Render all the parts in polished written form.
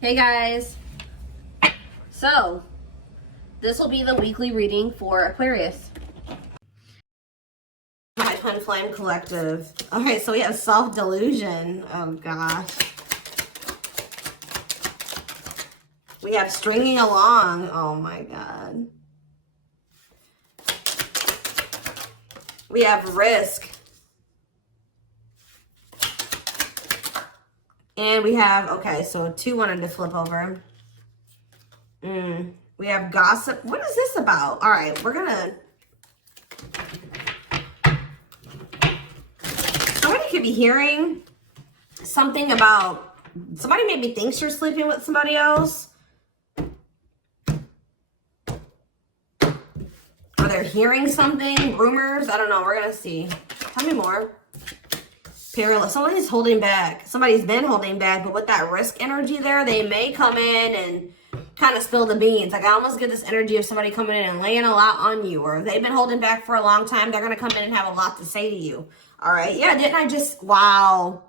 Hey guys, so this will be the weekly reading for Aquarius. My Twin Flame Collective. Okay, so we have self-delusion. Oh gosh. We have stringing along. Oh my god. We have risk. And we have, okay, so two wanted to flip over. We have gossip. What is this about? All right, we're gonna... Somebody could be hearing something about... Somebody maybe thinks you're sleeping with somebody else. Or they're hearing something, rumors. I don't know, we're gonna see. Tell me more. Perilous. Somebody's holding back. Somebody's been holding back, but with that risk energy there, they may come in and kind of spill the beans. Like I almost get this energy of somebody coming in and laying a lot on you, or if they've been holding back for a long time, they're going to come in and have a lot to say to you. All right. Yeah. Didn't I just, wow.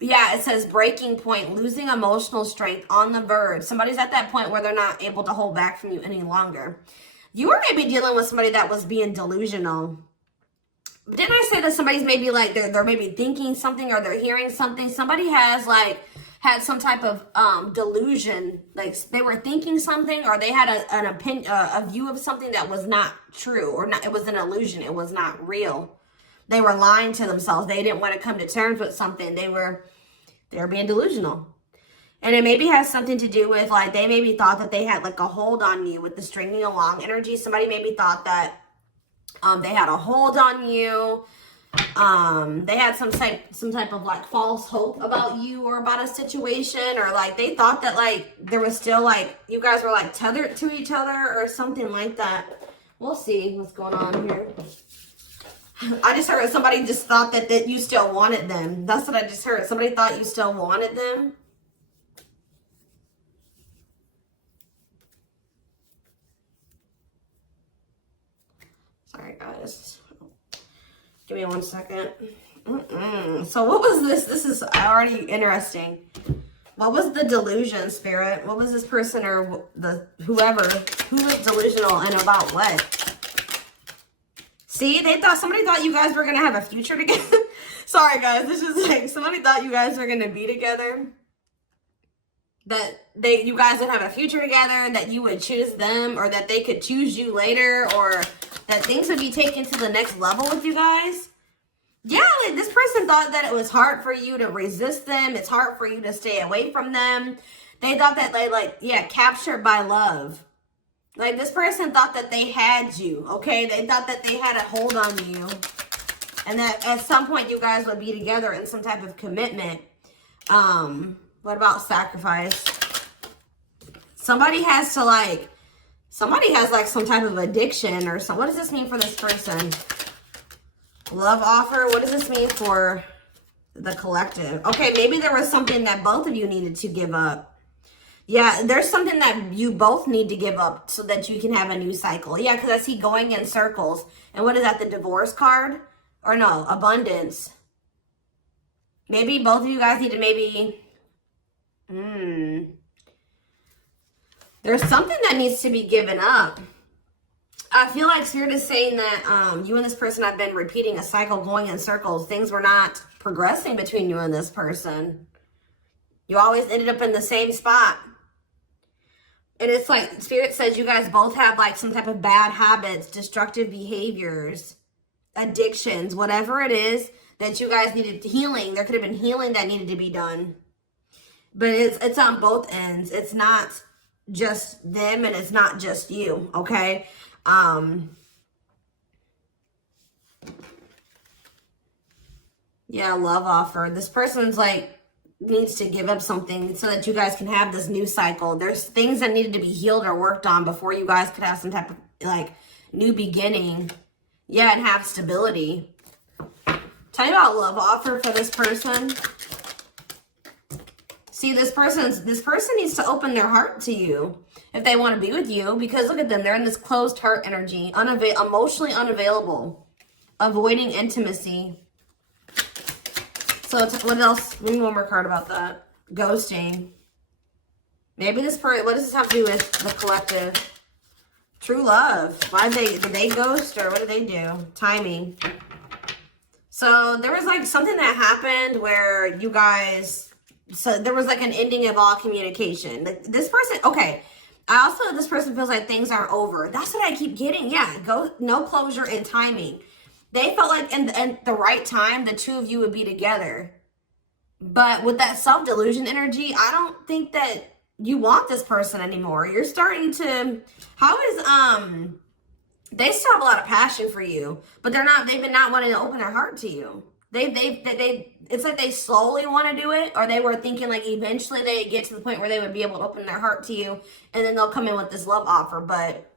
Yeah. It says breaking point, losing emotional strength, on the verge. Somebody's at that point where they're not able to hold back from you any longer. You were maybe dealing with somebody that was being delusional. Didn't I say that somebody's maybe like, they're maybe thinking something or they're hearing something? Somebody has like had some type of delusion, like they were thinking something or they had an opinion, a view of something that was not true, or not, it was an illusion, it was not real. They were lying to themselves. They didn't want to come to terms with something. They were being delusional. And it maybe has something to do with like, they maybe thought that they had like a hold on you with the stringing along energy. Somebody maybe thought that they had a hold on you. They had some type of like false hope about you or about a situation, or like they thought that like there was still like you guys were like tethered to each other or something like that. We'll see what's going on here. I just heard somebody just thought that you still wanted them. That's what I just heard. Somebody thought you still wanted them. Sorry guys. Give me 1 second. So what was this? This is already interesting. What was the delusion, Spirit? What was this person or the whoever who was delusional and about what? See, somebody thought you guys were gonna have a future together. Sorry guys, this is like somebody thought you guys were gonna be together. That you guys would have a future together, that you would choose them, or that they could choose you later, or that things would be taken to the next level with you guys. Yeah, like this person thought that it was hard for you to resist them. It's hard for you to stay away from them. They thought that captured by love. Like this person thought that they had you, okay? They thought that they had a hold on you. And that at some point you guys would be together in some type of commitment. What about sacrifice? Somebody has some type of addiction or something. What does this mean for this person? Love offer. What does this mean for the collective? Okay, maybe there was something that both of you needed to give up. Yeah, there's something that you both need to give up so that you can have a new cycle. Yeah, because I see going in circles. And what is that, the divorce card? Or no, abundance. Maybe both of you guys need to maybe... There's something that needs to be given up. I feel like Spirit is saying that you and this person have been repeating a cycle, going in circles. Things were not progressing between you and this person. You always ended up in the same spot. And it's like Spirit says you guys both have like some type of bad habits, destructive behaviors, addictions, whatever it is that you guys needed healing. There could have been healing that needed to be done. But it's on both ends. It's not just them and it's not just you, okay? Yeah, love offer. This person's like needs to give up something so that you guys can have this new cycle. There's things that needed to be healed or worked on before you guys could have some type of like new beginning. Yeah, and have stability. Tell me about love offer for this person. See, this person needs to open their heart to you if they want to be with you, because look at them. They're in this closed heart energy, emotionally unavailable, avoiding intimacy. So what else? We need one more card about that. Ghosting. Maybe this person, what does this have to do with the collective? True love. Did they ghost or what did they do? Timing. So there was like something that happened where you guys, so there was like an ending of all communication. Like this person, okay. This person feels like things aren't over. That's what I keep getting. Yeah, no closure and timing. They felt like in the right time, the two of you would be together. But with that self-delusion energy, I don't think that you want this person anymore. You're starting to, they still have a lot of passion for you, but they've been not wanting to open their heart to you. It's like they slowly want to do it, or they were thinking like eventually they get to the point where they would be able to open their heart to you, and then they'll come in with this love offer. But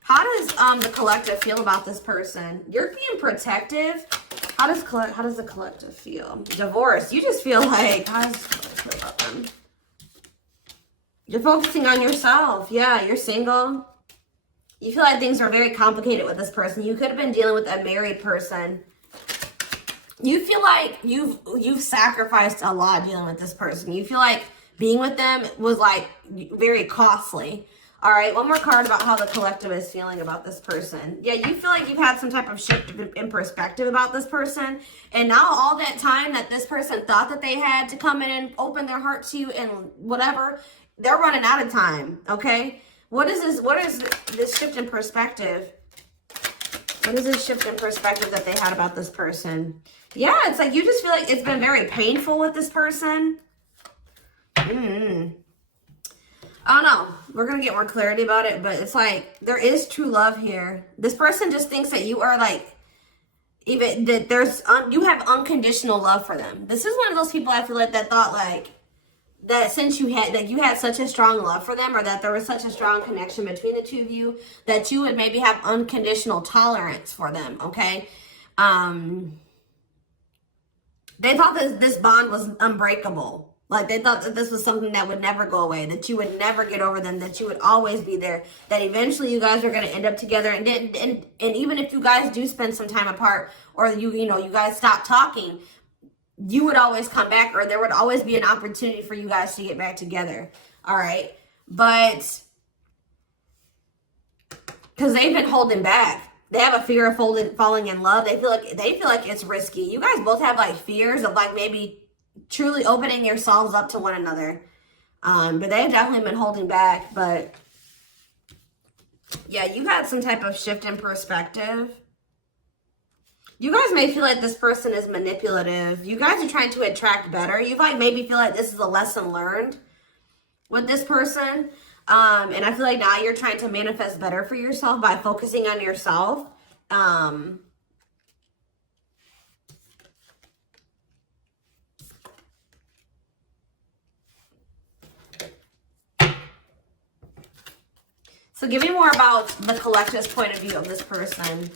how does the collective feel about this person? You're being protective. How does the collective feel? Divorce. You just feel like, how does the collective feel about them? You're focusing on yourself. Yeah, you're single. You feel like things are very complicated with this person. You could have been dealing with a married person. You feel like you've sacrificed a lot dealing with this person. You feel like being with them was like very costly. All right, one more card about how the collective is feeling about this person. Yeah, you feel like you've had some type of shift in perspective about this person. And now all that time that this person thought that they had to come in and open their heart to you and whatever, they're running out of time, okay? What is this shift in perspective? What is this shift in perspective that they had about this person? Yeah, it's like you just feel like it's been very painful with this person. I don't know. We're going to get more clarity about it, but it's like there is true love here. This person just thinks that you are like, even that you have unconditional love for them. This is one of those people I feel like that thought like, that since you had such a strong love for them, or that there was such a strong connection between the two of you, that you would maybe have unconditional tolerance for them, okay? They thought that this bond was unbreakable. Like they thought that this was something that would never go away, that you would never get over them, that you would always be there, that eventually you guys are going to end up together. And even if you guys do spend some time apart, or you guys stop talking, you would always come back, or there would always be an opportunity for you guys to get back together. All right. But because they've been holding back. They have a fear of falling in love. They feel like it's risky. You guys both have like fears of like maybe truly opening yourselves up to one another. But they've definitely been holding back. But yeah, you had some type of shift in perspective. You guys may feel like this person is manipulative. You guys are trying to attract better. You like maybe feel like this is a lesson learned with this person. And I feel like now you're trying to manifest better for yourself by focusing on yourself. So give me more about the collective's point of view of this person.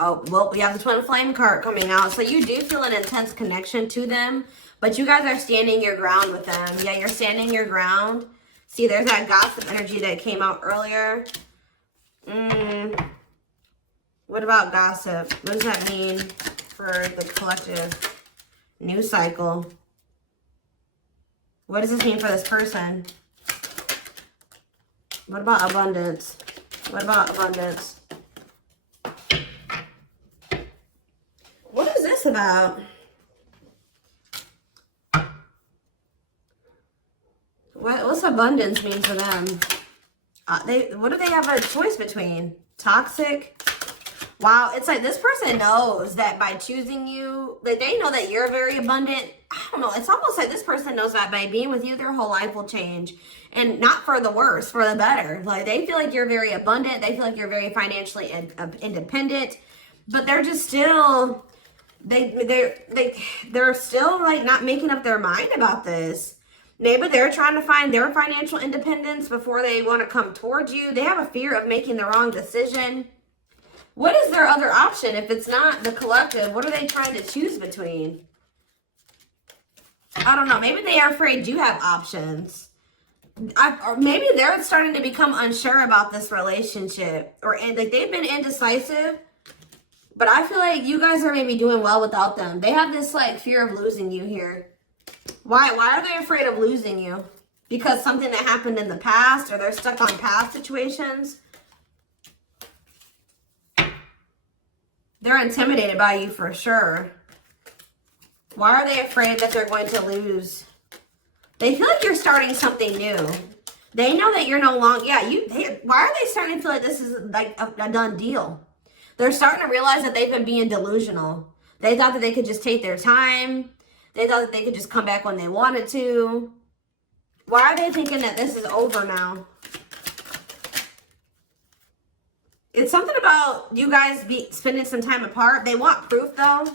Oh, well, we have the Twin Flame card coming out. So you do feel an intense connection to them, but you guys are standing your ground with them. Yeah, you're standing your ground. See, there's that gossip energy that came out earlier. What about gossip? What does that mean for the collective? New cycle. What does this mean for this person? What about abundance? What about abundance? What is this about? What's abundance mean for them? What do they have a choice between? Toxic? Wow, it's like this person knows that by choosing you, that they know that you're very abundant. I don't know. It's almost like this person knows that by being with you, their whole life will change. And not for the worse, for the better. Like they feel like you're very abundant. They feel like you're very financially independent. But they're just still, they're still like not making up their mind about this. Maybe they're trying to find their financial independence before they want to come towards you. They have a fear of making the wrong decision. What is their other option if it's not the collective? What are they trying to choose between? I don't know. Maybe they are afraid you have options. Or maybe they're starting to become unsure about this relationship. And like they've been indecisive. But I feel like you guys are maybe doing well without them. They have this like fear of losing you here. Why are they afraid of losing you? Because something that happened in the past, or they're stuck on past situations? They're intimidated by you for sure. Why are they afraid that they're going to lose? They feel like you're starting something new. They know that you're no longer, why are they starting to feel like this is like a done deal? They're starting to realize that they've been being delusional. They thought that they could just take their time. They thought that they could just come back when they wanted to. Why are they thinking that this is over now? It's something about you guys spending some time apart. They want proof though.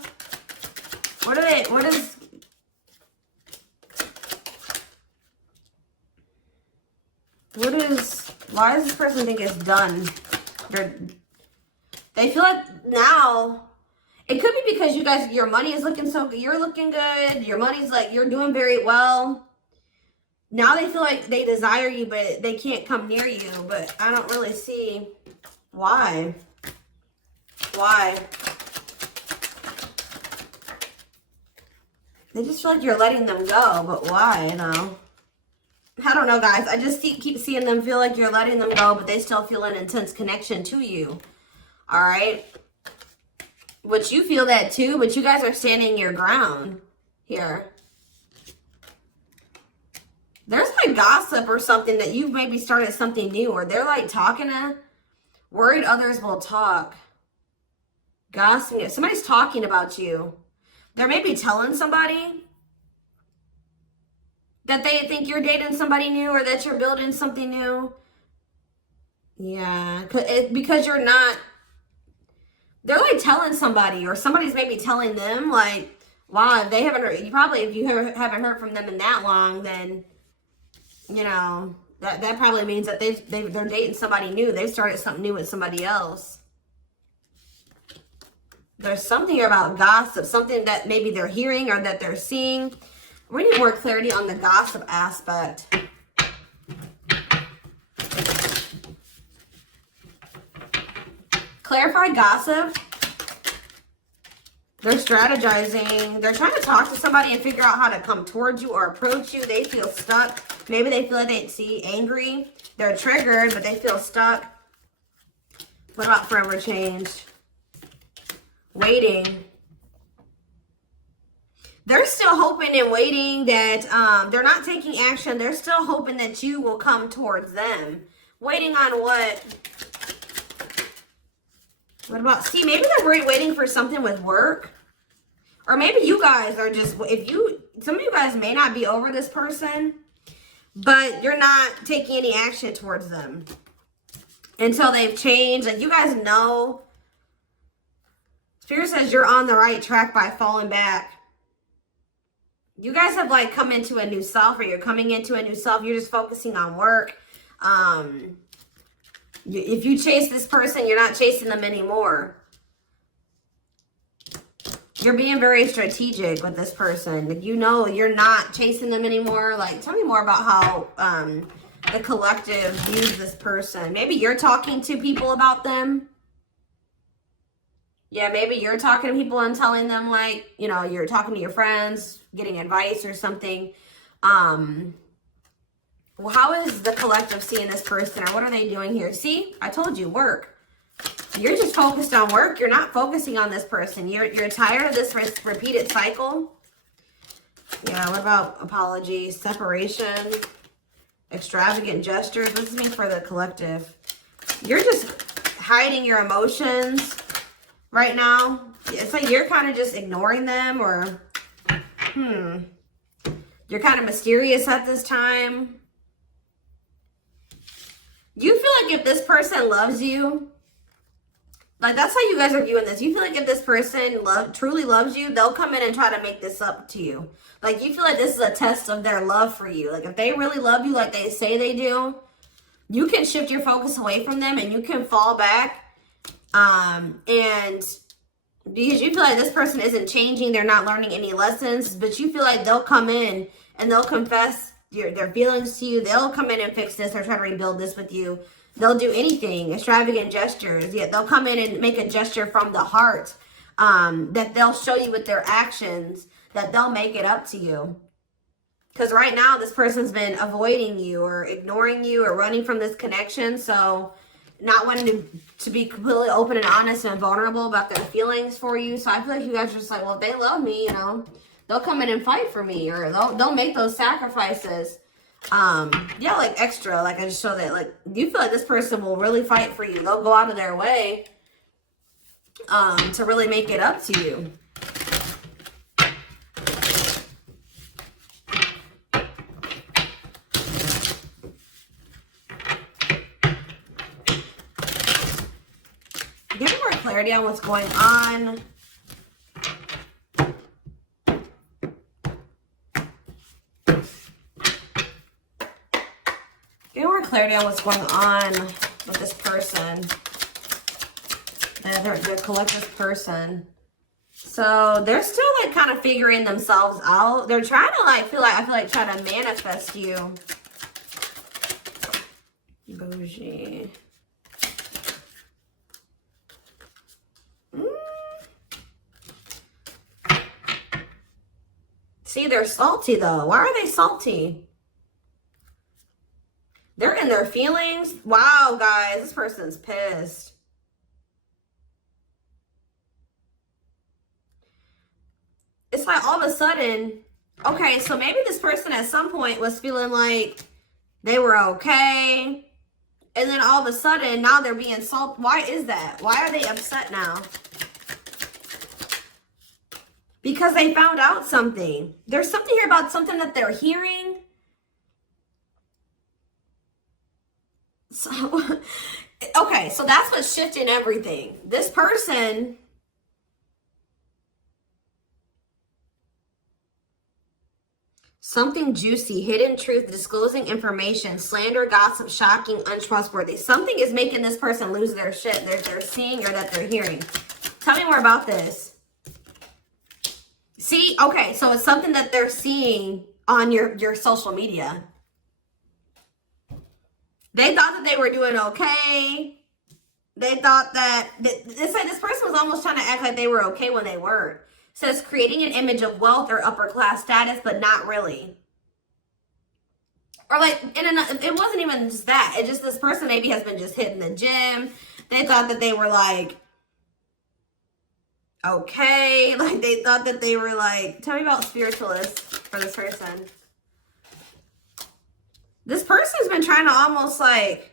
Why does this person think it's done? They feel like now, it could be because you guys, your money is looking so good. You're looking good. Your money's like, you're doing very well. Now they feel like they desire you, but they can't come near you. But I don't really see why. Why? They just feel like you're letting them go, but why, though? I don't know, guys. I just keep seeing them feel like you're letting them go, but they still feel an intense connection to you. All right? Which you feel that too, but you guys are standing your ground here. There's like gossip or something that you've maybe started something new, or they're like talking to, worried others will talk. Gossiping. Somebody's talking about you. They're maybe telling somebody that they think you're dating somebody new or that you're building something new. Yeah, because you're not, they're like telling somebody, or somebody's maybe telling them like, wow, if they haven't heard, if you haven't heard from them in that long, then, you know, that probably means that they're dating somebody new. They've started something new with somebody else. There's something about gossip, something that maybe they're hearing or that they're seeing. We need more clarity on the gossip aspect. Clarify gossip. They're strategizing. They're trying to talk to somebody and figure out how to come towards you or approach you. They feel stuck. Maybe they feel like they see angry. They're triggered, but they feel stuck. What about forever change? Waiting. They're still hoping and waiting that they're not taking action. They're still hoping that you will come towards them. Waiting on what? What about, see, maybe they're waiting for something with work. Or maybe you guys are just, some of you guys may not be over this person, but you're not taking any action towards them until they've changed. Like, you guys know, Spirit says you're on the right track by falling back. You guys have like come into a new self, or you're coming into a new self. You're just focusing on work. If you chase this person, you're not chasing them anymore. You're being very strategic with this person. Like, you know, you're not chasing them anymore. Like, tell me more about how the collective views this person. Maybe you're talking to people about them. Yeah, maybe you're talking to people and telling them, like, you know, you're talking to your friends, getting advice or something. Well, how is the collective seeing this person, or what are they doing here? See, I told you, work. You're just focused on work. You're not focusing on this person. You're tired of this repeated cycle. Yeah, what about apologies, separation, extravagant gestures? What does this mean for the collective? You're just hiding your emotions right now. It's like you're kind of just ignoring them, or you're kind of mysterious at this time. You feel like if this person loves you, like, that's how you guys are viewing this. You feel like if this person truly loves you, they'll come in and try to make this up to you. Like, you feel like this is a test of their love for you. Like, if they really love you like they say they do, you can shift your focus away from them and you can fall back. And because you feel like this person isn't changing, they're not learning any lessons, but you feel like they'll come in and they'll confess their feelings to you. They'll come in and fix this or try to rebuild this with you. They'll do anything, extravagant gestures. Yeah, they'll come in and make a gesture from the heart that they'll show you with their actions, that they'll make it up to you. Because right now, this person's been avoiding you or ignoring you or running from this connection. So not wanting to be completely open and honest and vulnerable about their feelings for you. So I feel like you guys are just like, well, if they love me, you know, they'll come in and fight for me, or they'll make those sacrifices. Yeah, like extra. Like I just show that, like, you feel like this person will really fight for you. They'll go out of their way to really make it up to you. Give me more clarity on what's going on. Give me more clarity on what's going on with this person. The collective person. So they're still like kind of figuring themselves out. They're trying to like I feel like trying to manifest you. Bougie. See, they're salty though. Why are they salty? They're in their feelings. Wow, guys, this person's pissed. It's like all of a sudden, okay, so maybe this person at some point was feeling like they were okay. And then all of a sudden, now they're being salty. Why is that? Why are they upset now? Because they found out something. There's something here about something that they're hearing. So, okay, so that's what's shifting everything. This person, something juicy, hidden truth, disclosing information, slander, gossip, shocking, untrustworthy. Something is making this person lose their shit. They're seeing or that they're hearing. Tell me more about this. See, okay, so it's something that they're seeing on your social media. They thought that they were doing okay. They thought that, it's like this person was almost trying to act like they were okay when they weren't. It says creating an image of wealth or upper class status, but not really. Or like, it wasn't even just that. It just, this person maybe has been just hitting the gym. They thought that they were like, okay. Like they thought that they were like, tell me about spiritualists for this person. This person's been trying to almost like,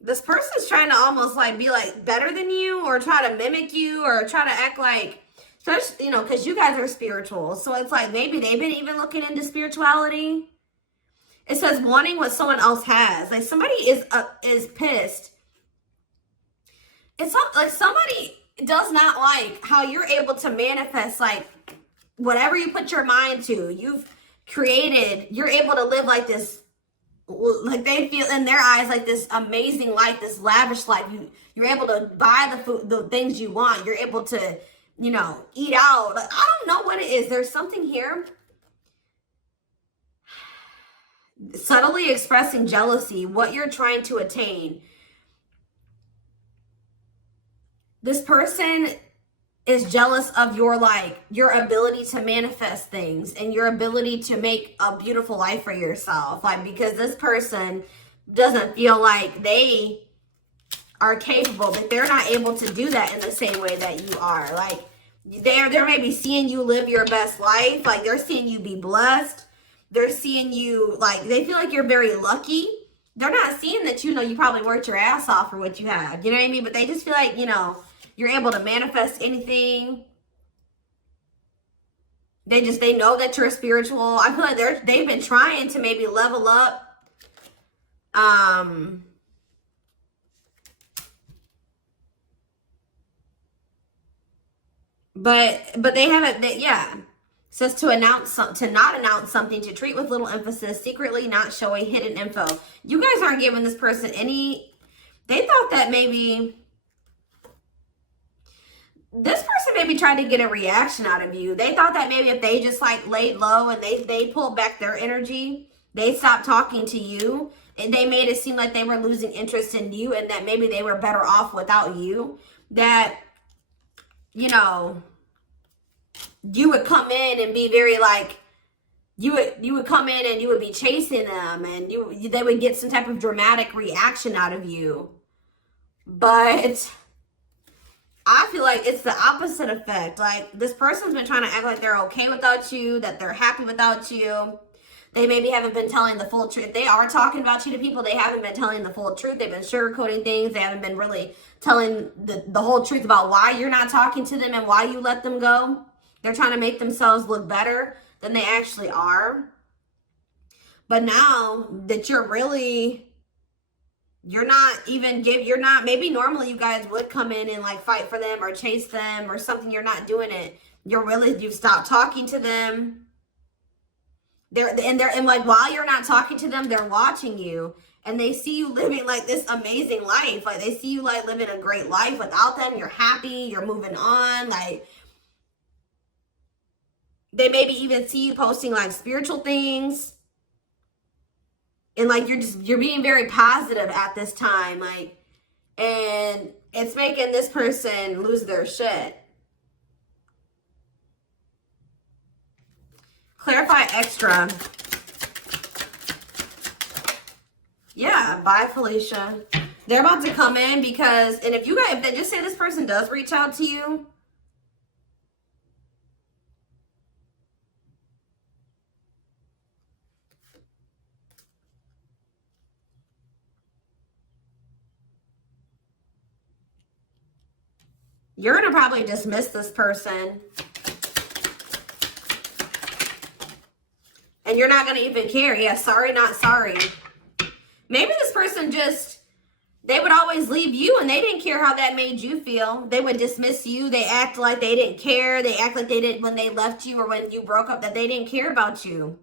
this person's trying to almost like be like better than you, or try to mimic you, or try to act like, especially, you know, because you guys are spiritual. So it's like maybe they've been even looking into spirituality. It says wanting what someone else has. Like somebody is pissed. It's not like somebody does not like how you're able to manifest like whatever you put your mind to. You've created, you're able to live like this, like they feel in their eyes like this amazing life, this lavish life. You're able to buy the food, the things you want. You're able to, you know, eat out. Like, I don't know what it is. There's something here. Subtly expressing jealousy, what you're trying to attain. This person is jealous of your, like, your ability to manifest things and your ability to make a beautiful life for yourself. Like, because this person doesn't feel like they are capable, that they're not able to do that in the same way that you are. Like, they're maybe seeing you live your best life. Like, they're seeing you be blessed. They're seeing you, like, they feel like you're very lucky. They're not seeing that, you know, you probably worked your ass off for what you have. You know what I mean? But they just feel like, you know, you're able to manifest anything. They know that you're spiritual. I feel like they've been trying to maybe level up. But they haven't, yeah. It says to not announce something, to treat with little emphasis, secretly not showing hidden info. You guys aren't giving this person any, they thought that maybe this person maybe tried to get a reaction out of you. They thought that maybe if they just like laid low and they pulled back their energy, they stopped talking to you, and they made it seem like they were losing interest in you, and that maybe they were better off without you. That, you know, you would come in and be very like, you would come in and you would be chasing them, and they would get some type of dramatic reaction out of you. But I feel like it's the opposite effect. Like, this person's been trying to act like they're okay without you, that they're happy without you. They maybe haven't been telling the full truth. If they are talking about you to people, they haven't been telling the full truth. They've been sugarcoating things. They haven't been really telling the whole truth about why you're not talking to them and why you let them go. They're trying to make themselves look better than they actually are. But now that maybe normally you guys would come in and like fight for them or chase them or something. You're not doing it. You've stopped talking to them. And like, while you're not talking to them, they're watching you, and they see you living like this amazing life. Like, they see you like living a great life without them. You're happy, you're moving on. Like, they maybe even see you posting like spiritual things. And like, you're being very positive at this time. Like, and it's making this person lose their shit. Clarify extra. Yeah, bye Felicia. They're about to come in because, and if they just say this person does reach out to you, you're going to probably dismiss this person. And you're not going to even care. Yeah, sorry, not sorry. Maybe this person they would always leave you and they didn't care how that made you feel. They would dismiss you. They act like they didn't care. They act like they didn't when they left you or when you broke up, that they didn't care about you.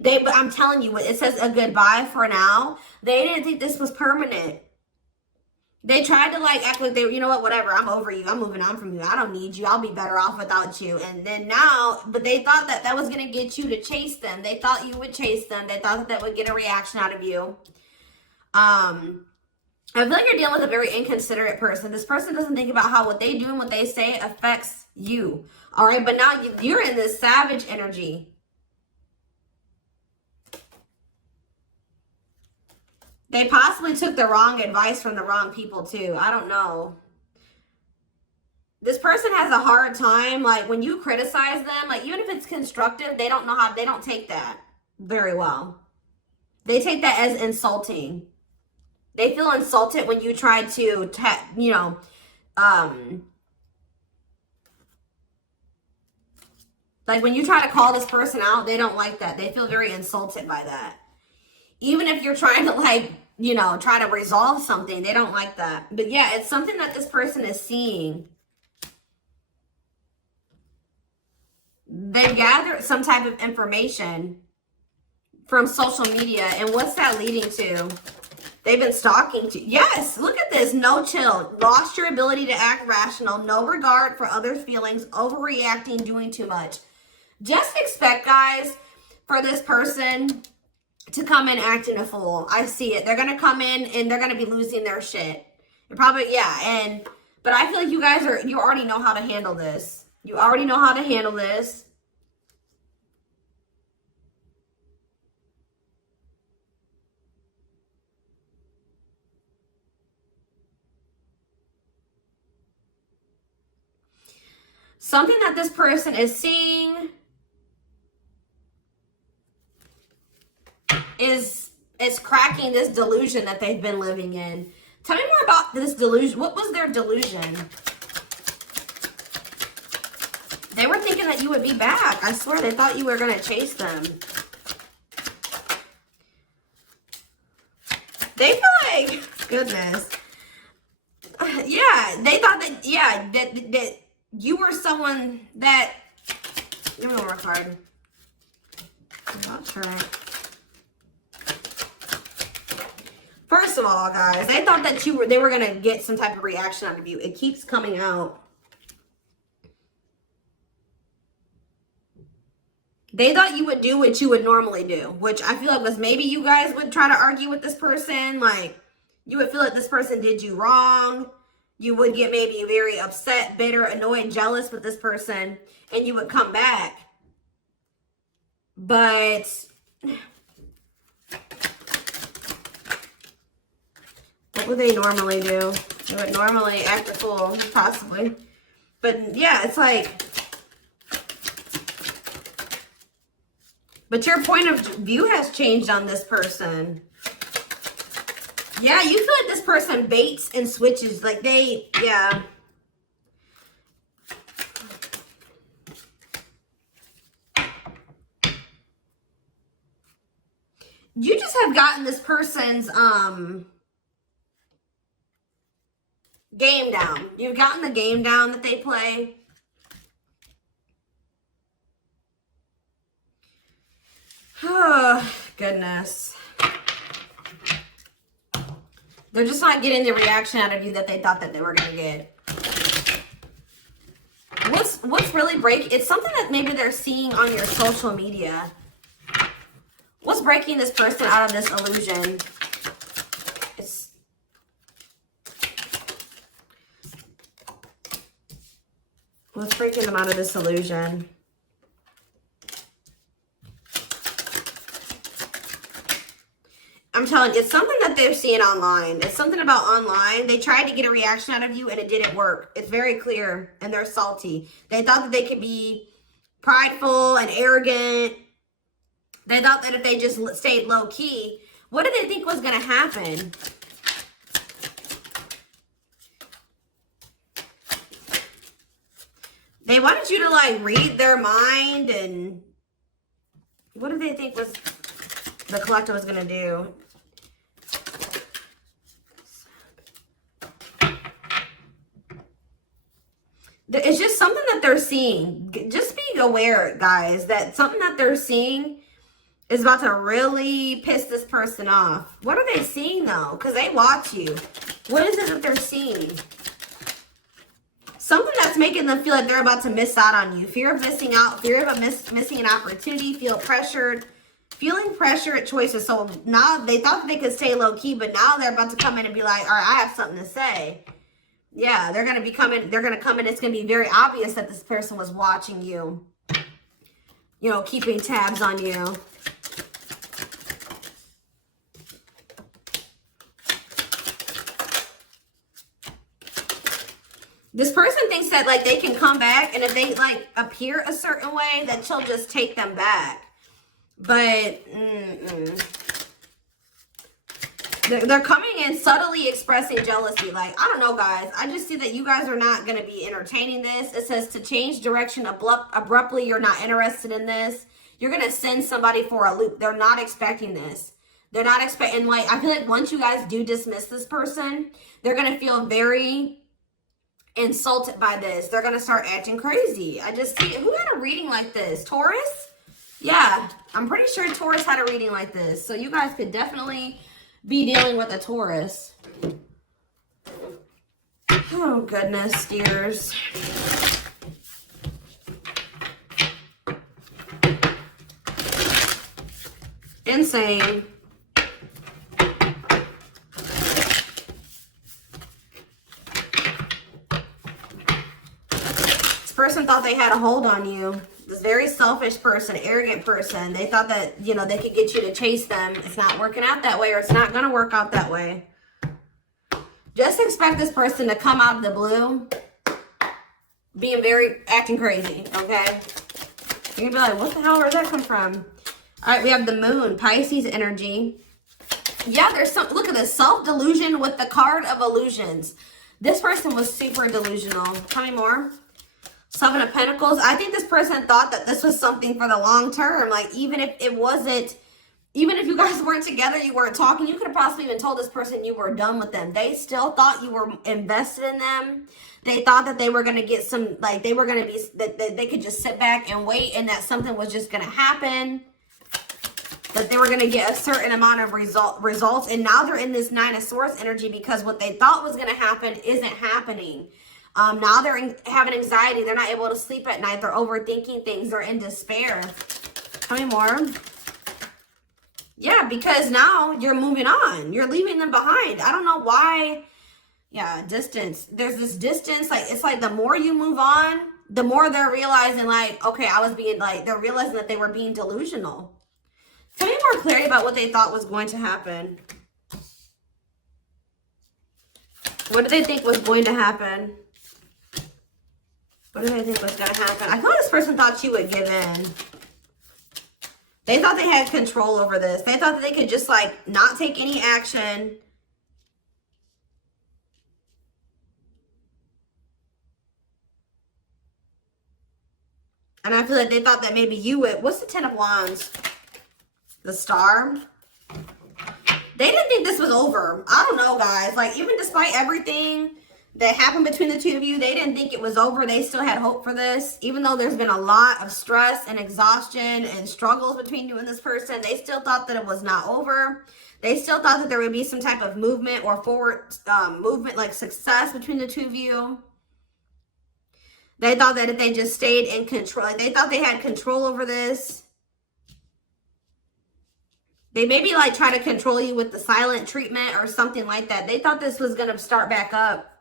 But I'm telling you, it says a goodbye for now. They didn't think this was permanent. They tried to like act like you know what, whatever, I'm over you. I'm moving on from you. I don't need you. I'll be better off without you. And then now, but they thought that was going to get you to chase them. They thought you would chase them. They thought that would get a reaction out of you. I feel like you're dealing with a very inconsiderate person. This person doesn't think about how what they do and what they say affects you. All right, but now you're in this savage energy. They possibly took the wrong advice from the wrong people too. I don't know. This person has a hard time, like when you criticize them, like even if it's constructive, they don't take that very well. They take that as insulting. They feel insulted when you try to, like when you try to call this person out, they don't like that. They feel very insulted by that. Even if you're trying to like, try to resolve something, they don't like that. But yeah, it's something that this person is seeing. They've gathered some type of information from social media. And what's that leading to? They've been stalking you. Yes, look at this. No chill. Lost your ability to act rational. No regard for others' feelings. Overreacting. Doing too much. Just expect, guys, for this person to come in acting a fool. I see it. They're going to come in and they're going to be losing their shit. They're probably, yeah. But I feel like you already know how to handle this. You already know how to handle this. Something that this person is seeing is cracking this delusion that they've been living in. Tell me more about this delusion. What was their delusion? They were thinking that you would be back. I swear, they thought you were going to chase them. They feel like, goodness. Yeah, they thought that, yeah, that you were someone that, give me one more card. I'll try. First of all, guys, they thought that they were going to get some type of reaction out of you. It keeps coming out. They thought you would do what you would normally do, which I feel like was maybe you guys would try to argue with this person. Like, you would feel like this person did you wrong. You would get maybe very upset, bitter, annoyed, jealous with this person, and you would come back. But what would they normally do? They would normally act a fool, possibly. But yeah, it's like, but your point of view has changed on this person. Yeah, you feel like this person baits and switches. Like they, yeah. You just have gotten this person's game down. You've gotten the game down that they play. Oh, goodness. They're just not getting the reaction out of you that they thought that they were going to get. What's really breaking? It's something that maybe they're seeing on your social media. What's breaking this person out of this illusion? What's breaking them out of this illusion? I'm telling you, it's something that they're seeing online. It's something about online. They tried to get a reaction out of you and it didn't work. It's very clear and they're salty. They thought that they could be prideful and arrogant. They thought that if they just stayed low key, what did they think was going to happen? They wanted you to like read their mind, and what did they think was the collective was going to do? It's just something that they're seeing. Just be aware, guys, that something that they're seeing is about to really piss this person off. What are they seeing, though? Because they watch you. What is it that they're seeing? Something that's making them feel like they're about to miss out on you. Fear of missing out. Fear of missing an opportunity. Feel pressured. Feeling pressure at choices. So now they thought that they could stay low-key, but now they're about to come in and be like, all right, I have something to say. Yeah, they're going to be coming. They're going to come in. It's going to be very obvious that this person was watching you. You know, keeping tabs on you. This person thinks that, like, they can come back, and if they, like, appear a certain way, that she'll just take them back. But, They're coming in subtly expressing jealousy. Like, I don't know, guys. I just see that you guys are not going to be entertaining this. It says to change direction abruptly. You're not interested in this. You're going to send somebody for a loop. They're not expecting this. They're not expecting, like, I feel like once you guys do dismiss this person, they're going to feel very insulted by this. They're going to start acting crazy. I just see it. Who had a reading like this? Taurus? Yeah, I'm pretty sure Taurus had a reading like this. So you guys could definitely be dealing with a Taurus. Oh, goodness, dears. Insane. This person thought they had a hold on you. This very selfish person, arrogant person. They thought that, you know, they could get you to chase them. It's not working out that way, or it's not going to work out that way. Just expect this person to come out of the blue being acting crazy, okay? You're going to be like, what the hell, where'd that come from? All right, we have the moon, Pisces energy. Yeah, there's some, look at this, self-delusion with the card of illusions. This person was super delusional. Tell me more. Seven of Pentacles. I think this person thought that this was something for the long term. Like, even if it wasn't, even if you guys weren't together, you weren't talking, you could have possibly even told this person you were done with them. They still thought you were invested in them. They thought that they were going to get some, like, they were going to be, that they could just sit back and wait, and that something was just going to happen. That they were going to get a certain amount of results. And now they're in this Nine of Swords energy because what they thought was going to happen isn't happening. Now they're having anxiety. They're not able to sleep at night. They're overthinking things. They're in despair. Tell me more. Yeah, because now you're moving on. You're leaving them behind. I don't know why. Yeah, distance. There's this distance, like, it's like the more you move on, the more they're realizing, like, okay, I was being, like, they're realizing that they were being delusional. Tell me more clarity about what they thought was going to happen. What did they think was going to happen? What did they think was going to happen? I thought this person thought you would give in. They thought they had control over this. They thought that they could just, like, not take any action. And I feel like they thought that maybe you would. What's the 10 of Wands? The Star. They didn't think this was over. I don't know, guys. Like, even despite everything that happened between the two of you, they didn't think it was over. They still had hope for this. Even though there's been a lot of stress and exhaustion and struggles between you and this person, they still thought that it was not over. They still thought that there would be some type of movement or forward movement, like success between the two of you. They thought that if they just stayed in control, like they thought they had control over this. They maybe like try to control you with the silent treatment or something like that. They thought this was going to start back up.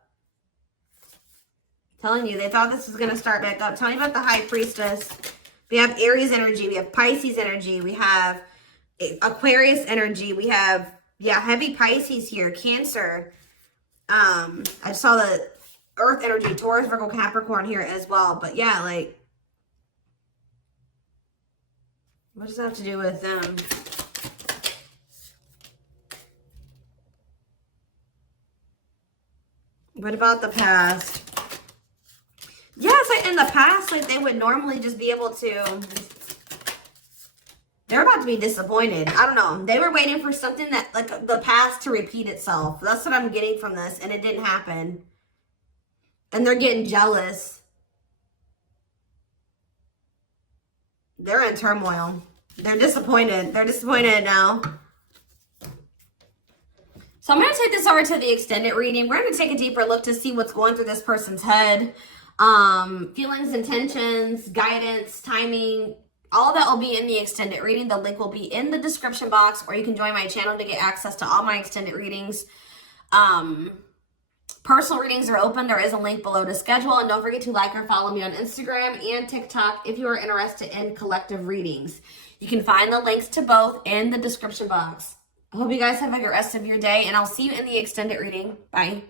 Telling you, they thought this was going to start back up. Tell me about the High Priestess. We have Aries energy. We have Pisces energy. We have Aquarius energy. We have, yeah, heavy Pisces here. Cancer. I saw the Earth energy, Taurus, Virgo, Capricorn here as well. But yeah, like, what does that have to do with them? What about the past? Yeah, it's like in the past, like they would normally just be able to, they're about to be disappointed. I don't know. They were waiting for something that, like the past to repeat itself. That's what I'm getting from this. And it didn't happen. And they're getting jealous. They're in turmoil. They're disappointed. They're disappointed now. So I'm going to take this over to the extended reading. We're going to take a deeper look to see what's going through this person's head. Feelings, intentions, guidance, timing, all that will be in the extended reading. The link will be in the description box, or you can join my channel to get access to all my extended readings. Personal readings are open. There is a link below to schedule. And don't forget to like or follow me on Instagram and TikTok if you are interested in collective readings. You can find the links to both in the description box. I hope you guys have a good rest of your day, and I'll see you in the extended reading. Bye.